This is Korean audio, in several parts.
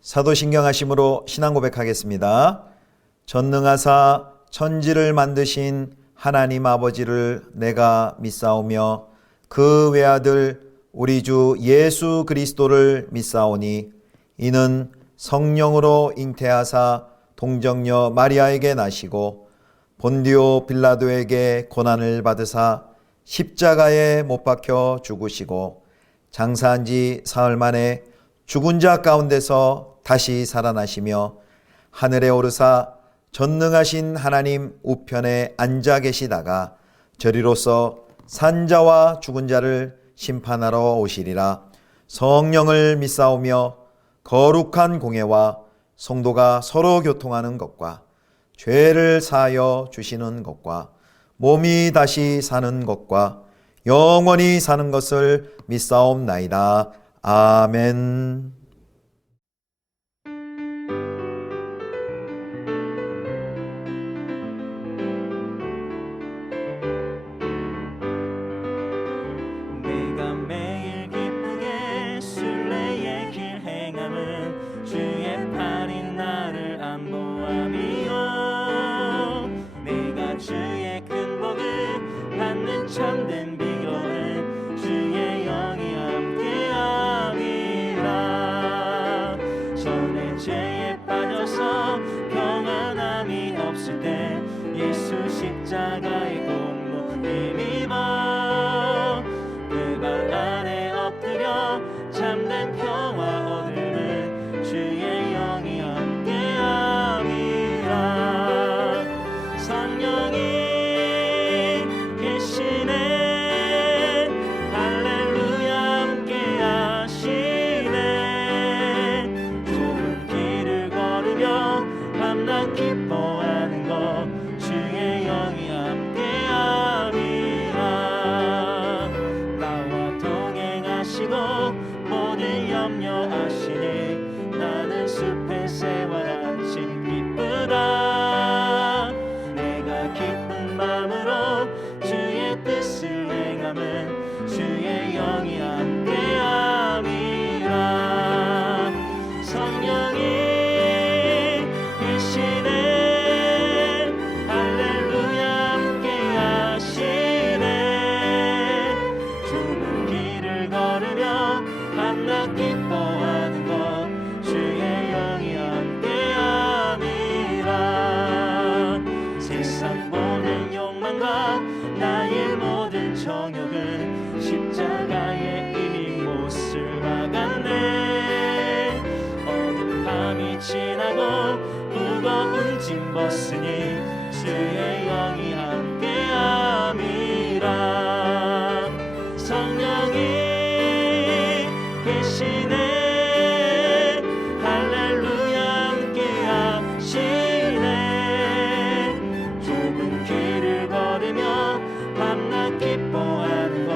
사도신경하심으로 신앙 고백하겠습니다. 전능하사 천지를 만드신 하나님 아버지를 내가 믿사오며 그 외아들 우리 주 예수 그리스도를 믿사오니 이는 성령으로 잉태하사 동정녀 마리아에게 나시고 본디오 빌라도에게 고난을 받으사 십자가에 못 박혀 죽으시고 장사한 지 사흘 만에 죽은 자 가운데서 다시 살아나시며 하늘에 오르사 전능하신 하나님 우편에 앉아 계시다가 저리로서 산자와 죽은 자를 심판하러 오시리라. 성령을 믿사오며 거룩한 공회와 성도가 서로 교통하는 것과 죄를 사하여 주시는 것과 몸이 다시 사는 것과 영원히 사는 것을 믿사옵나이다. 아멘. 내가 매일 기쁘게 순례의 길 행함은 주의 팔이 나를 안보함이요 내가 주의 큰 복을 받는 참된 비결은 주의 영이 함께함이라 전에 죄에 빠져서 평안함이 없을 때 예수 십자가의 공로 힘입어 그 발 아래 엎드려 참된 평화 얻음은 주의 영이 함께함이라 성령이 계시네 할렐루야 함께하시네 좁은 길을 걸으며 밤낮 기뻐하는 것 주의 영이 함께함이라 나와 동행하시고 모든 염려하시니 나는 숲의 새와 같이 기쁘다 내가 기쁜 마음으로 주의 뜻을 행함은 주의 영이 함께함이라 성령이 계시네 할렐루야 함께하시네 좁은 길을 걸으며 밤낮 기뻐하는 것 주의 영이 함께함이라 세상 모든 욕망과 나의 모든 정욕은 십자가에 이미 못을 박았네 어두운 밤이 지나고 무거운 짐 벗으니 주의 영이 함께함이라 성령이 계시네 할렐루야 함께하시네 좁은 길을 걸으며 밤낮 기뻐하는 것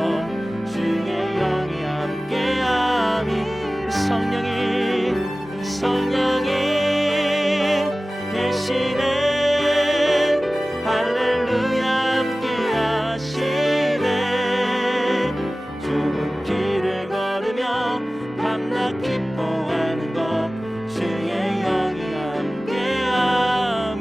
주의 영이 함께함이 성령이 계시네 할렐루야 함께하시네 좁은 길을 걸으며 밤낮 기뻐하는 것 주의 영이 함께함이라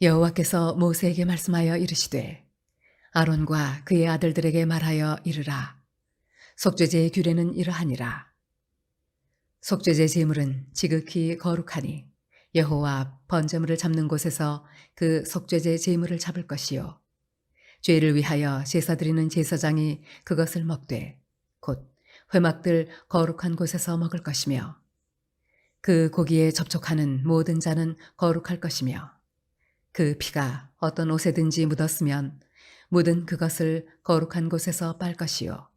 여호와께서 모세에게 말씀하여 이르시되 아론과 그의 아들들에게 말하여 이르라. 속죄제의 규례는 이러하니라. 속죄제 제물은 지극히 거룩하니 여호와 앞 번제물을 잡는 곳에서 그 속죄제 제물을 잡을 것이요 죄를 위하여 제사 드리는 제사장이 그것을 먹되 곧 회막들 거룩한 곳에서 먹을 것이며 그 고기에 접촉하는 모든 자는 거룩할 것이며 그 피가 어떤 옷에든지 묻었으면 묻은 그것을 거룩한 곳에서 빨 것이요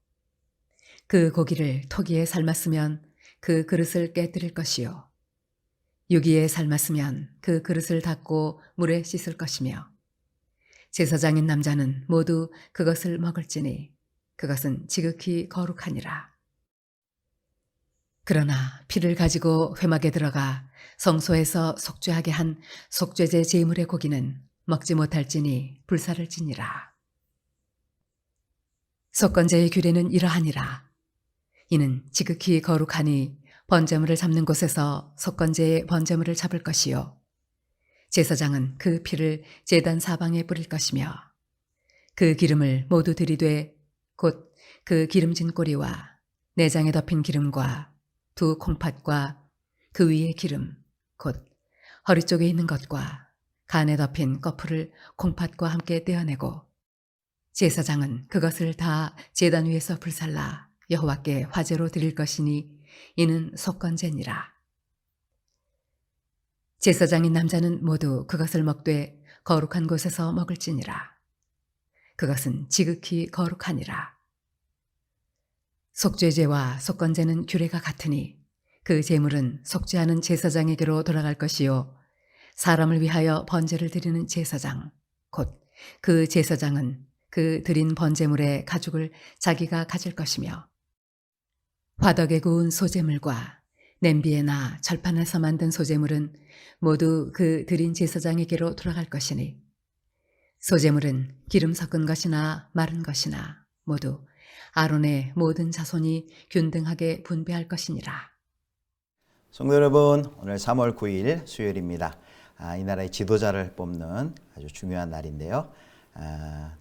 그 고기를 토기에 삶았으면 그 그릇을 깨뜨릴 것이요 유기에 삶았으면 그 그릇을 닦고 물에 씻을 것이며 제사장인 남자는 모두 그것을 먹을지니 그것은 지극히 거룩하니라. 그러나 피를 가지고 회막에 들어가 성소에서 속죄하게 한 속죄제 제물의 고기는 먹지 못할지니 불사를 지니라. 속건제의 규례는 이러하니라. 이는 지극히 거룩하니 번제물을 잡는 곳에서 속건제의 번제물을 잡을 것이요 제사장은 그 피를 제단 사방에 뿌릴 것이며 그 기름을 모두 들이되 곧 그 기름진 꼬리와 내장에 덮인 기름과 두 콩팥과 그 위의 기름 곧 허리 쪽에 있는 것과 간에 덮인 거풀을 콩팥과 함께 떼어내고 제사장은 그것을 다 제단 위에서 불살라 여호와께 화제로 드릴 것이니 이는 속건제니라. 제사장인 남자는 모두 그것을 먹되 거룩한 곳에서 먹을지니라. 그것은 지극히 거룩하니라. 속죄제와 속건제는 규례가 같으니 그 제물은 속죄하는 제사장에게로 돌아갈 것이요 사람을 위하여 번제를 드리는 제사장 곧 그 제사장은 그 드린 번제물의 가죽을 자기가 가질 것이며 화덕에 구운 소제물과 냄비에나 절판에서 만든 소제물은 모두 그 드린 제사장에게로 돌아갈 것이니 소제물은 기름 섞은 것이나 마른 것이나 모두 아론의 모든 자손이 균등하게 분배할 것이니라. 성도 여러분, 오늘 3월 9일 수요일입니다. 이 나라의 지도자를 뽑는 아주 중요한 날인데요.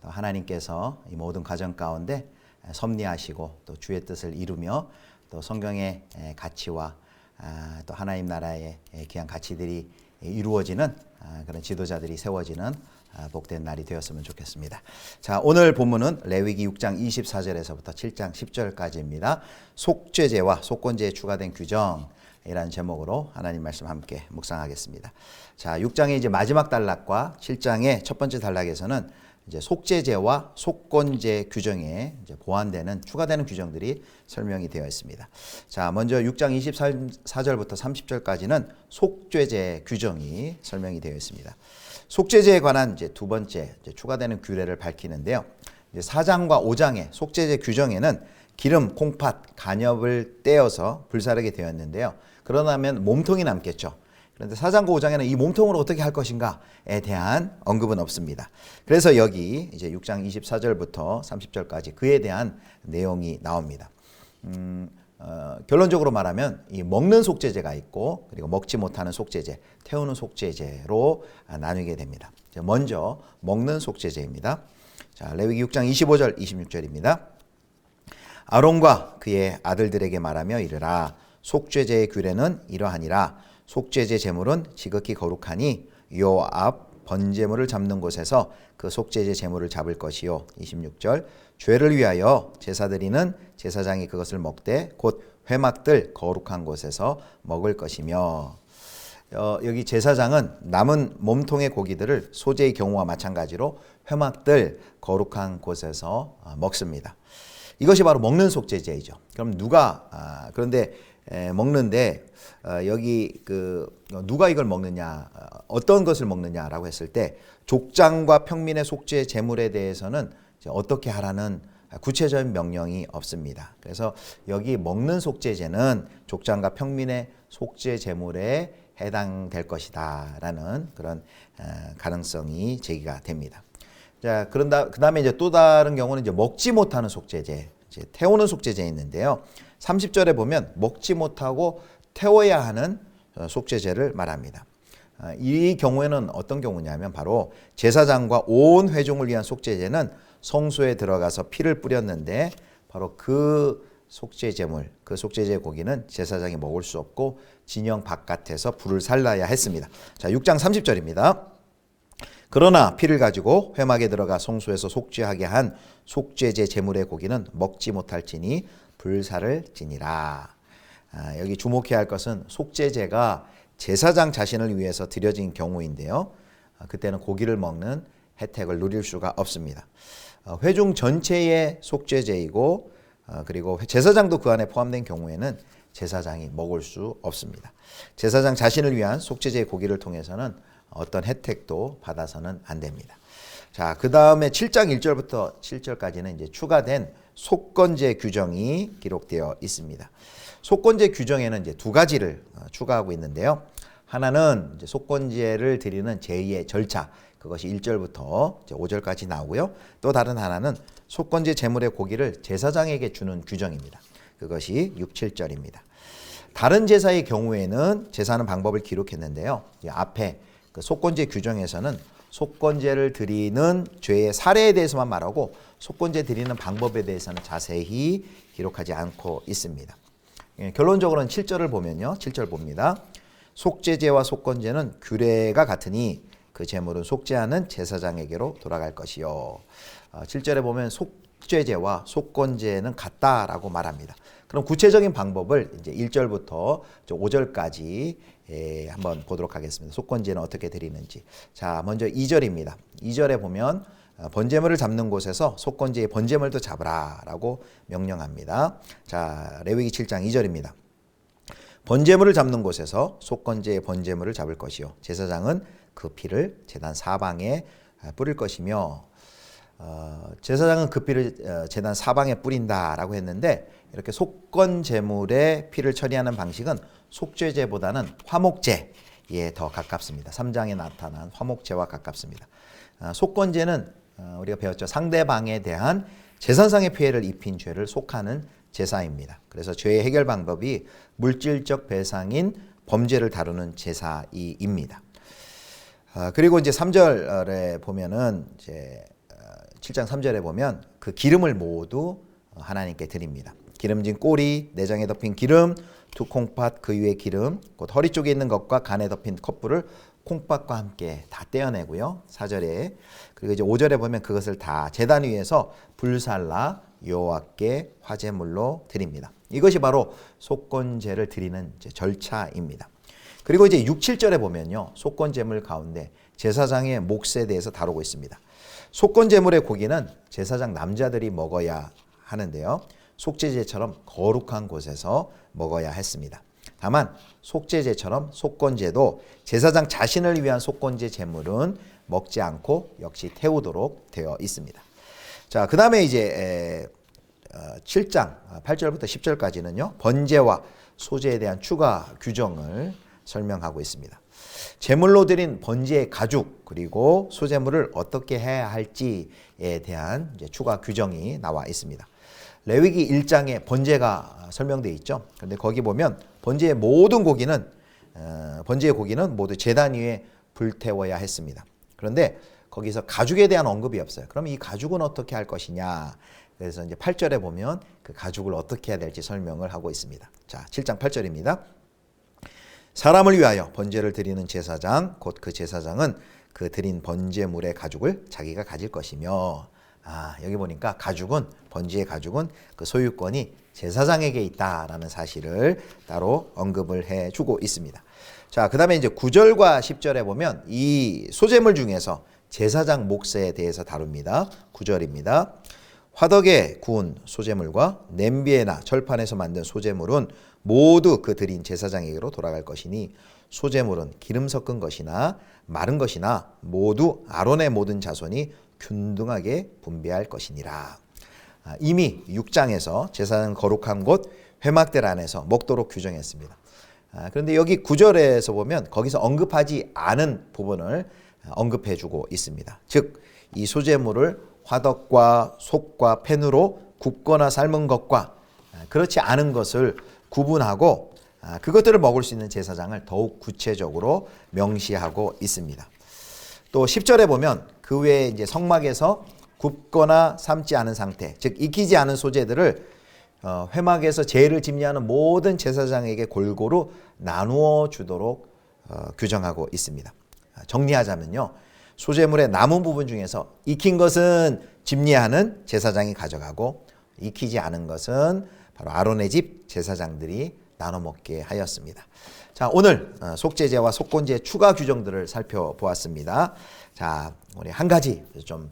또 하나님께서 이 모든 과정 가운데 섭리하시고 또 주의 뜻을 이루며 또 성경의 가치와 또 하나님 나라의 귀한 가치들이 이루어지는 그런 지도자들이 세워지는 복된 날이 되었으면 좋겠습니다. 자, 오늘 본문은 레위기 6장 24절에서부터 7장 10절까지입니다. 속죄제와 속건제에 추가된 규정이라는 제목으로 하나님 말씀 함께 묵상하겠습니다. 자, 6장의 이제 마지막 단락과 7장의 첫 번째 단락에서는 이제 속죄제와 속건제 규정에 이제 보완되는 추가되는 규정들이 설명이 되어 있습니다. 자, 먼저 6장 24절부터 30절까지는 속죄제 규정이 설명이 되어 있습니다. 속죄제에 관한 이제 두 번째 이제 추가되는 규례를 밝히는데요. 이제 4장과 5장의 속죄제 규정에는 기름, 콩팥, 간엽을 떼어서 불사르게 되었는데요. 그러나면 몸통이 남겠죠. 그런데 4장과 5장에는 이 몸통으로 어떻게 할 것인가에 대한 언급은 없습니다. 그래서 여기 이제 6장 24절부터 30절까지 그에 대한 내용이 나옵니다. 결론적으로 말하면 이 먹는 속죄제가 있고 그리고 먹지 못하는 속죄제, 태우는 속죄제로 나뉘게 됩니다. 먼저 먹는 속죄제입니다. 자, 레위기 6장 25절 26절입니다. 아론과 그의 아들들에게 말하며 이르라. 속죄제의 규례는 이러하니라. 속죄제 제물은 지극히 거룩하니 요 앞 번제물을 잡는 곳에서 그 속죄제 제물을 잡을 것이요. 26절 죄를 위하여 제사드리는 제사장이 그것을 먹되 곧 회막들 거룩한 곳에서 먹을 것이며 여기 제사장은 남은 몸통의 고기들을 소제의 경우와 마찬가지로 회막들 거룩한 곳에서 먹습니다. 이것이 바로 먹는 속죄제이죠. 그럼 그런데 먹는데 여기 누가 이걸 먹느냐, 어떤 것을 먹느냐라고 했을 때 족장과 평민의 속죄 제물에 대해서는 어떻게 하라는 구체적인 명령이 없습니다. 그래서 여기 먹는 속죄제는 족장과 평민의 속죄 제물에 해당될 것이다라는 그런 가능성이 제기가 됩니다. 자, 그다음에 이제 또 다른 경우는 이제 먹지 못하는 속죄제, 이제 태우는 속죄제에 있는데요. 30절에 보면 먹지 못하고 태워야 하는 속죄제를 말합니다. 이 경우에는 어떤 경우냐면 바로 제사장과 온 회중을 위한 속죄제는 성소에 들어가서 피를 뿌렸는데 바로 그 속죄제물, 그 속죄제 고기는 제사장이 먹을 수 없고 진영 바깥에서 불을 살라야 했습니다. 자, 6장 30절입니다. 그러나 피를 가지고 회막에 들어가 성소에서 속죄하게 한 속죄제 제물의 고기는 먹지 못할지니 불사를 지니라. 여기 주목해야 할 것은 속죄제가 제사장 자신을 위해서 드려진 경우인데요. 그때는 고기를 먹는 혜택을 누릴 수가 없습니다. 회중 전체의 속죄제이고 그리고 제사장도 그 안에 포함된 경우에는 제사장이 먹을 수 없습니다. 제사장 자신을 위한 속죄제의 고기를 통해서는 어떤 혜택도 받아서는 안 됩니다. 자, 그 다음에 7장 1절부터 7절까지는 이제 추가된 속건제 규정이 기록되어 있습니다. 속건제 규정에는 이제 두 가지를 추가하고 있는데요. 하나는 이제 속건제를 드리는 제2의 절차, 그것이 1절부터 5절까지 나오고요. 또 다른 하나는 속건제 제물의 고기를 제사장에게 주는 규정입니다. 그것이 6, 7절입니다. 다른 제사의 경우에는 제사하는 방법을 기록했는데요. 앞에 그 속건제 규정에서는 속건제를 드리는 죄의 사례에 대해서만 말하고 속건제 드리는 방법에 대해서는 자세히 기록하지 않고 있습니다. 결론적으로는 7절을 보면요. 7절 봅니다. 속죄제와 속건제는 규례가 같으니 그 제물은 속죄하는 제사장에게로 돌아갈 것이요. 7절에 보면 속죄제와 속건제는 같다라고 말합니다. 그럼 구체적인 방법을 이제 1절부터 5절까지 한번 보도록 하겠습니다. 속건제는 어떻게 드리는지. 자, 먼저 2절입니다. 2절에 보면 번제물을 잡는 곳에서 속건제의 번제물도 잡으라라고 명령합니다. 자, 레위기 7장 2절입니다. 번제물을 잡는 곳에서 속건제의 번제물을 잡을 것이요 제사장은 그 피를 제단 사방에 뿌릴 것이며 제사장은 그 피를 제단 사방에 뿌린다라고 했는데 이렇게 속건제물의 피를 처리하는 방식은 속죄제보다는 화목제에 더 가깝습니다. 3장에 나타난 화목제와 가깝습니다. 속건제는 우리가 배웠죠. 상대방에 대한 재산상의 피해를 입힌 죄를 속하는 제사입니다. 그래서 죄의 해결 방법이 물질적 배상인 범죄를 다루는 제사입니다. 그리고 이제 3절에 보면은 이제 7장 3절에 보면 그 기름을 모두 하나님께 드립니다. 기름진 꼬리, 내장에 덮인 기름, 두 콩팥 그 위에 기름, 곧 허리 쪽에 있는 것과 간에 덮인 컵불을 콩팥과 함께 다 떼어내고요. 4절에 그리고 이제 5절에 보면 그것을 다 제단 위에서 불살라 여호와께 화제물로 드립니다. 이것이 바로 속건제를 드리는 절차입니다. 그리고 이제 6, 7절에 보면요. 속건제물 가운데 제사장의 몫에 대해서 다루고 있습니다. 속건제물의 고기는 제사장 남자들이 먹어야 하는데요. 속죄제처럼 거룩한 곳에서 먹어야 했습니다. 다만 속죄제처럼 속건제도 제사장 자신을 위한 속건제 제물은 먹지 않고 역시 태우도록 되어 있습니다. 자, 그 다음에 이제 7장 8절부터 10절까지는요. 번제와 소제에 대한 추가 규정을 설명하고 있습니다. 제물로 드린 번제의 가죽 그리고 소제물을 어떻게 해야 할지에 대한 이제 추가 규정이 나와 있습니다. 레위기 1장에 번제가 설명되어 있죠. 그런데 거기 보면 번제의 모든 고기는 모두 제단 위에 불태워야 했습니다. 그런데 거기서 가죽에 대한 언급이 없어요. 그럼 이 가죽은 어떻게 할 것이냐? 그래서 이제 8절에 보면 그 가죽을 어떻게 해야 될지 설명을 하고 있습니다. 자, 7장 8절입니다. 사람을 위하여 번제를 드리는 제사장 곧 그 제사장은 그 드린 번제물의 가죽을 자기가 가질 것이며 여기 보니까 번제의 가죽은 그 소유권이 제사장에게 있다라는 사실을 따로 언급을 해주고 있습니다. 자, 그 다음에 이제 9절과 10절에 보면 이 소제물 중에서 제사장 몫에 대해서 다룹니다. 9절입니다. 화덕에 구운 소제물과 냄비에나 절판에서 만든 소제물은 모두 그 드린 제사장에게로 돌아갈 것이니 소제물은 기름 섞은 것이나 마른 것이나 모두 아론의 모든 자손이 균등하게 분배할 것이니라. 이미 6장에서 제사장 거룩한 곳 회막들 안에서 먹도록 규정했습니다. 그런데 여기 9절에서 보면 거기서 언급하지 않은 부분을 언급해주고 있습니다. 즉, 이 소제물을 화덕과 솥과 팬으로 굽거나 삶은 것과 그렇지 않은 것을 구분하고 그것들을 먹을 수 있는 제사장을 더욱 구체적으로 명시하고 있습니다. 또 10절에 보면 그 외에 이제 성막에서 굽거나 삶지 않은 상태, 즉 익히지 않은 소재들을 회막에서 제를 집례하는 모든 제사장에게 골고루 나누어 주도록 규정하고 있습니다. 정리하자면요. 소제물의 남은 부분 중에서 익힌 것은 집례하는 제사장이 가져가고 익히지 않은 것은 바로 아론의 집 제사장들이 나눠 먹게 하였습니다. 자, 오늘 속죄제와 속건제의 추가 규정들을 살펴보았습니다. 자, 우리 한 가지 좀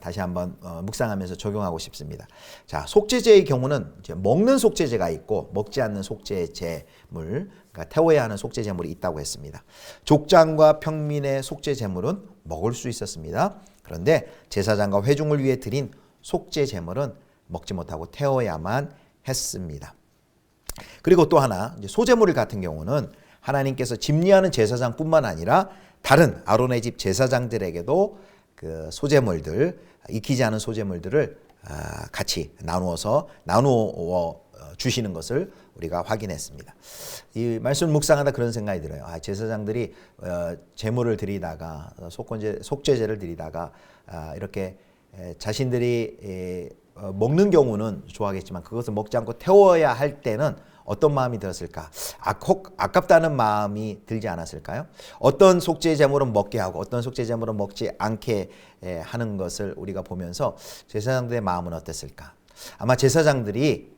다시 한번 묵상하면서 적용하고 싶습니다. 자, 속죄제의 경우는 이제 먹는 속죄제가 있고 먹지 않는 속죄제물, 그러니까 태워야 하는 속죄제물이 있다고 했습니다. 족장과 평민의 속죄제물은 먹을 수 있었습니다. 그런데 제사장과 회중을 위해 드린 속죄제물은 먹지 못하고 태워야만 했습니다. 그리고 또 하나 이제 소제물 같은 경우는 하나님께서 집리하는 제사장뿐만 아니라 다른 아론의 집 제사장들에게도 그 소제물들, 익히지 않은 소제물들을 같이 나누어 주시는 것을 우리가 확인했습니다. 이 말씀 묵상하다 그런 생각이 들어요. 제사장들이 제물을 드리다가 속죄제를 드리다가 이렇게 자신들이 먹는 경우는 좋아하겠지만 그것을 먹지 않고 태워야 할 때는 어떤 마음이 들었을까? 아깝다는 마음이 들지 않았을까요? 어떤 속죄제물은 먹게 하고 어떤 속죄제물은 먹지 않게 하는 것을 우리가 보면서 제사장들의 마음은 어땠을까? 아마 제사장들이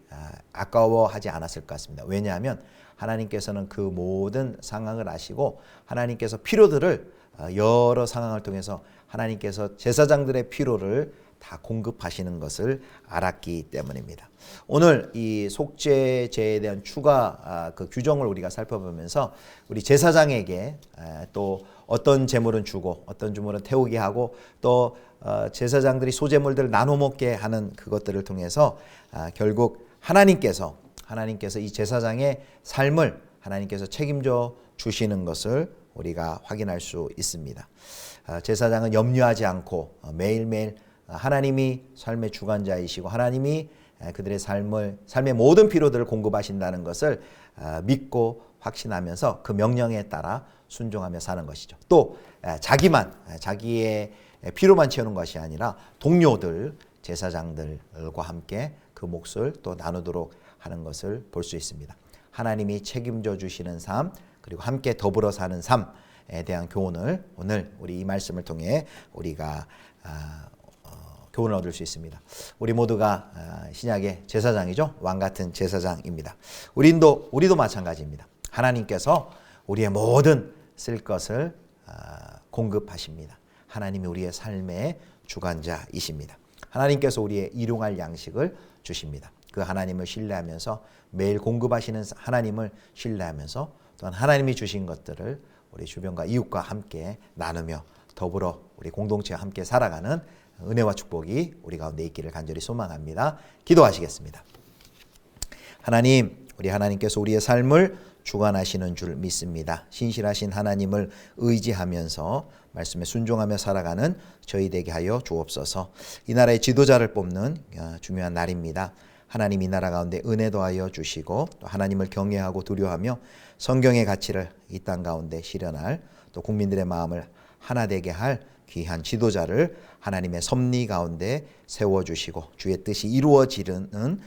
아까워하지 않았을 것 같습니다. 왜냐하면 하나님께서는 그 모든 상황을 아시고 하나님께서 필요들을 여러 상황을 통해서 하나님께서 제사장들의 필요를 다 공급하시는 것을 알았기 때문입니다. 오늘 이 속죄제에 대한 추가 그 규정을 우리가 살펴보면서 우리 제사장에게 또 어떤 제물은 주고 어떤 제물은 태우게 하고 또 제사장들이 소제물들을 나눠 먹게 하는 그것들을 통해서 결국 하나님께서 이 제사장의 삶을 하나님께서 책임져 주시는 것을 우리가 확인할 수 있습니다. 제사장은 염려하지 않고 매일매일 하나님이 삶의 주관자이시고 하나님이 그들의 삶의 모든 필요들을 공급하신다는 것을 믿고 확신하면서 그 명령에 따라 순종하며 사는 것이죠. 또 자기의 필요만 채우는 것이 아니라 동료들, 제사장들과 함께 그 몫을 또 나누도록 하는 것을 볼 수 있습니다. 하나님이 책임져 주시는 삶, 그리고 함께 더불어 사는 삶에 대한 교훈을 오늘 우리 이 말씀을 통해 우리가 교훈을 얻을 수 있습니다. 우리 모두가 신약의 제사장이죠. 왕 같은 제사장입니다. 우리도 마찬가지입니다. 하나님께서 우리의 모든 쓸 것을 공급하십니다. 하나님이 우리의 삶의 주관자이십니다. 하나님께서 우리의 일용할 양식을 주십니다. 그 하나님을 신뢰하면서 매일 공급하시는 하나님을 신뢰하면서 또한 하나님이 주신 것들을 우리 주변과 이웃과 함께 나누며 더불어 우리 공동체와 함께 살아가는 은혜와 축복이 우리 가운데 있기를 간절히 소망합니다. 기도하시겠습니다. 하나님, 우리 하나님께서 우리의 삶을 주관하시는 줄 믿습니다. 신실하신 하나님을 의지하면서 말씀에 순종하며 살아가는 저희 되게 하여 주옵소서. 이 나라의 지도자를 뽑는 중요한 날입니다. 하나님 이 나라 가운데 은혜 더하여 주시고 또 하나님을 경외하고 두려워하며 성경의 가치를 이 땅 가운데 실현할 또 국민들의 마음을 하나 되게 할 귀한 지도자를 하나님의 섭리 가운데 세워주시고 주의 뜻이 이루어지는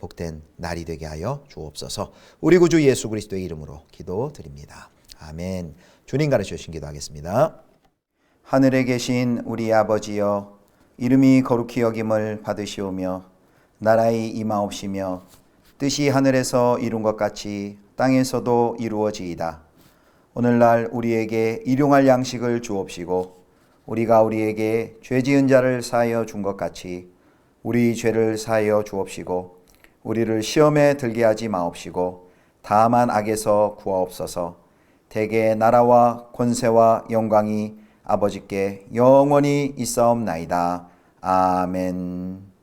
복된 날이 되게 하여 주옵소서. 우리 구주 예수 그리스도의 이름으로 기도드립니다. 아멘. 주님 가르쳐 주신 기도하겠습니다. 하늘에 계신 우리 아버지여, 이름이 거룩히 여김을 받으시오며 나라의 임하옵시며 뜻이 하늘에서 이룬 것 같이 땅에서도 이루어지이다. 오늘날 우리에게 일용할 양식을 주옵시고 우리가 우리에게 죄 지은 자를 사하여 준 것 같이 우리 죄를 사하여 주옵시고 우리를 시험에 들게 하지 마옵시고 다만 악에서 구하옵소서. 대개 나라와 권세와 영광이 아버지께 영원히 있사옵나이다. 아멘.